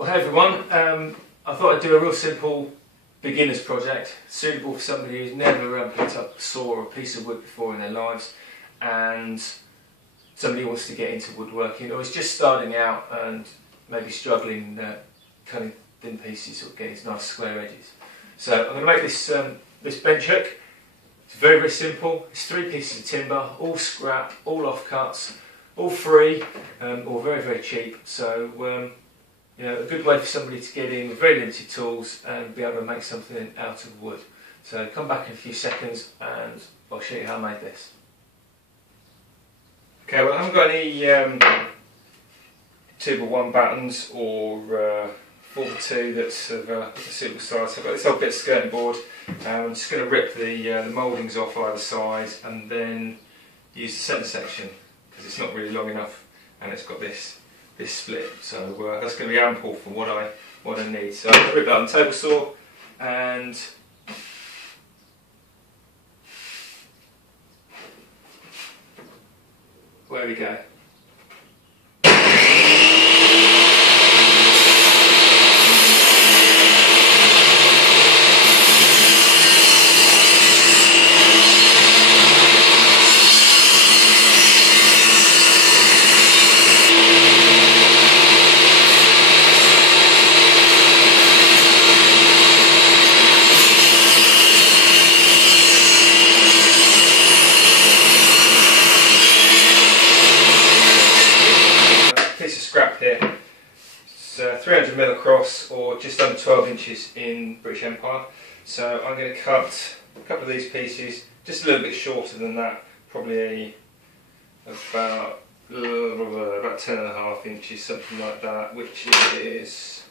Well, hey everyone, I thought I'd do a real simple beginner's project, suitable for somebody who's never picked up a saw or a piece of wood before in their lives, and somebody who wants to get into woodworking or is just starting out and maybe struggling cutting thin pieces or getting nice square edges. So I'm going to make this, this bench hook. It's very, very simple. It's 3 pieces of timber, all scrap, all offcuts, all free, or very, very cheap. So you know, a good way for somebody to get in with very limited tools and be able to make something out of wood. So come back in a few seconds and I'll show you how I made this. Okay, well I haven't got any 2x1 battens or 4x2 that's of a suitable size. So I've got this old bit of skirting board. I'm just going to rip the mouldings off either side and then use the centre section because it's not really long enough and it's got this split, so that's going to be ample for what I need. So I'll rip that on the table saw and where we go. Scrap here. It's 300mm across or just under 12 inches in British Empire. So I'm going to cut a couple of these pieces just a little bit shorter than that, probably about 10.5 inches, something like that, which is,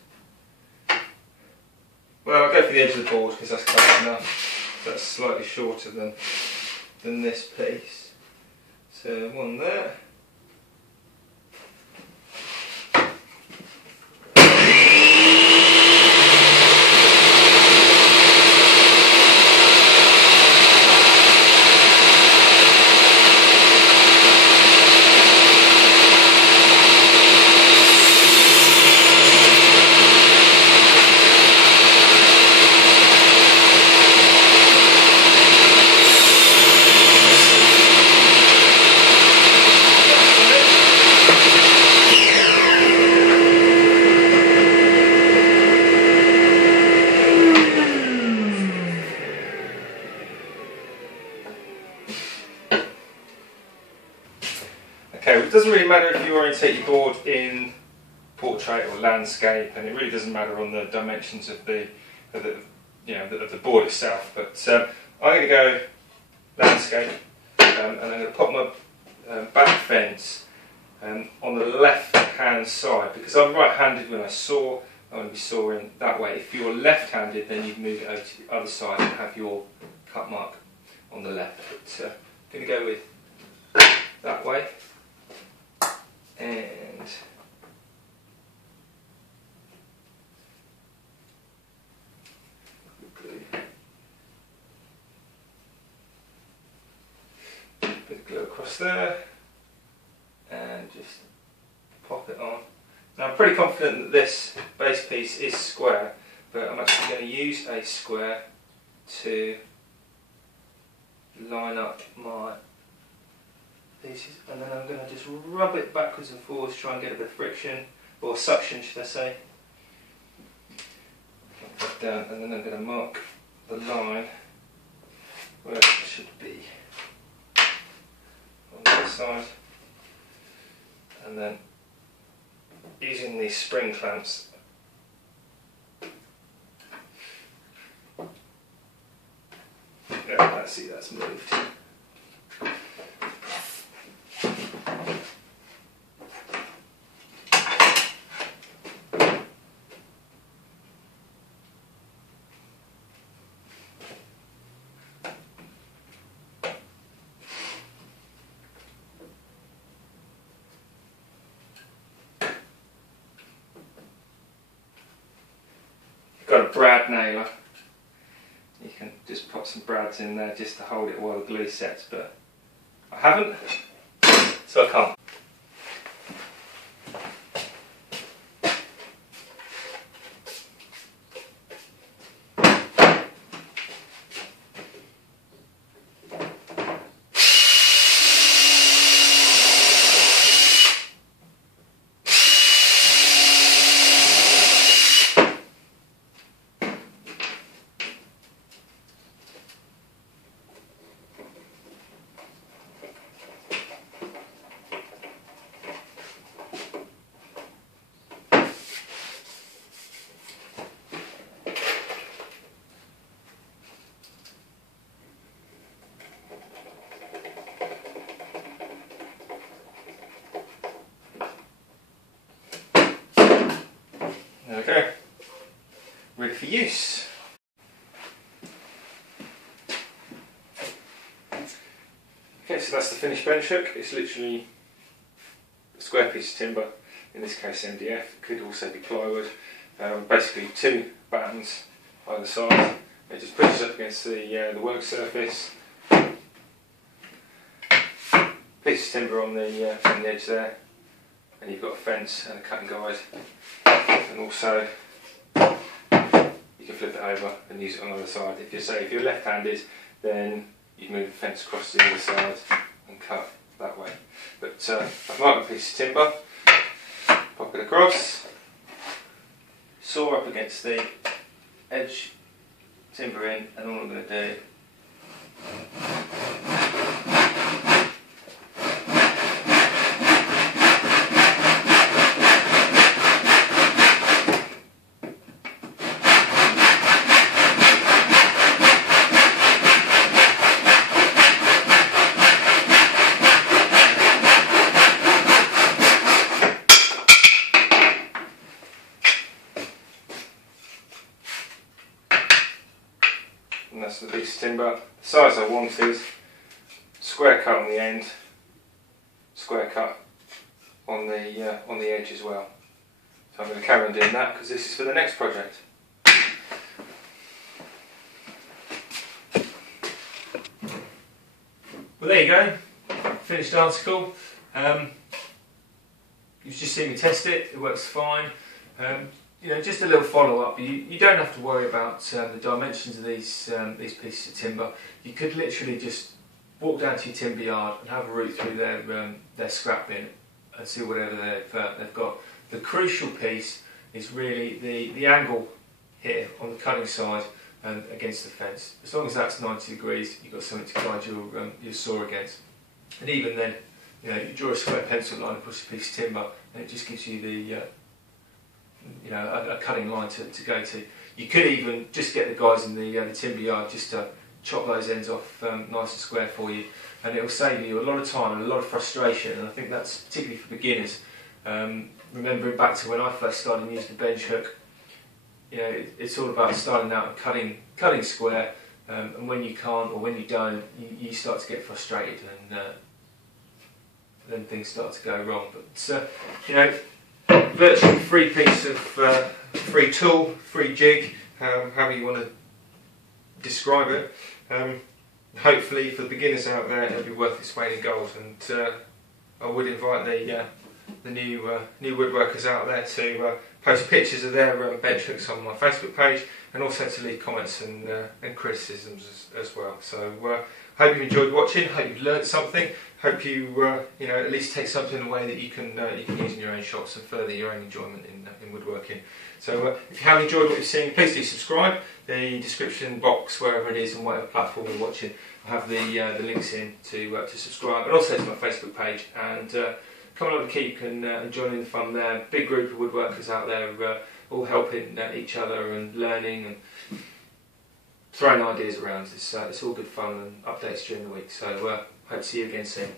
well, I'll go for the edge of the board because that's close enough. That's slightly shorter than this piece. So one there. Okay, well, it doesn't really matter if you orientate your board in portrait or landscape, and it really doesn't matter on the dimensions of the board itself. But I'm going to go landscape, and I'm going to put my back fence on the left-hand side because I'm right-handed when I saw. I want to be sawing that way. If you're left-handed, then you'd move it over to the other side and have your cut mark on the left. But I'm going to go with that way. And bit of glue across there and just pop it on. Now I'm pretty confident that this base piece is square, but I'm actually going to use a square to line up my pieces, and then I'm going to just rub it backwards and forwards, try and get a bit of friction, or suction should I say. Put that down, and then I'm going to mark the line where it should be on this side, and then using these spring clamps see that's moved. Got a brad nailer. You can just put some brads in there just to hold it while the glue sets, but I haven't, so I can't. ready for use. Okay, so that's the finished bench hook. It's literally a square piece of timber, in this case MDF, it could also be plywood. Basically 2 battens either side. It just pushes up against the work surface. Piece of timber on the edge there, and you've got a fence and a cutting guide, and also you can flip it over and use it on the other side. If you're left-handed, then you move the fence across to the other side and cut that way. But I've marked a piece of timber, pop it across, saw up against the edge, timber in, and all I'm going to do and that's the piece of timber, the size I wanted, square cut on the end, square cut on the edge as well. So I'm going to carry on doing that because this is for the next project. Well, there you go, finished article. You've just seen me test it, it works fine. You know, just a little follow-up. You don't have to worry about the dimensions of these pieces of timber. You could literally just walk down to your timber yard and have a route through their scrap bin and see whatever they've got. The crucial piece is really the angle here on the cutting side and against the fence. As long as that's 90 degrees, you've got something to guide your saw against. And even then, you know, you draw a square pencil line across a piece of timber, and it just gives you the a cutting line to go to. You could even just get the guys in the timber yard just to chop those ends off nice and square for you, and it will save you a lot of time and a lot of frustration. And I think that's particularly for beginners. Remembering back to when I first started using the bench hook, you know, it's all about starting out and cutting square, and when you can't or when you don't, you start to get frustrated, and then things start to go wrong. But you know, virtually free piece of free tool, free jig, however you want to describe it. Hopefully for the beginners out there it'll be worth its weight in gold, and I would invite the new woodworkers out there to post pictures of their bench hooks on my Facebook page, and also to leave comments and criticisms as well. So hope you enjoyed watching, hope you've learnt something, hope you at least take something away that you can use in your own shops and further your own enjoyment in woodworking. So if you have enjoyed what you've seen, please do subscribe. The description box, wherever it is and whatever platform you're watching, I'll have the links in to subscribe, and also to my Facebook page, and come along and keep and join in the fun there. Big group of woodworkers out there, all helping each other and learning and throwing ideas around. It's all good fun and updates during the week. So hope to see you again soon.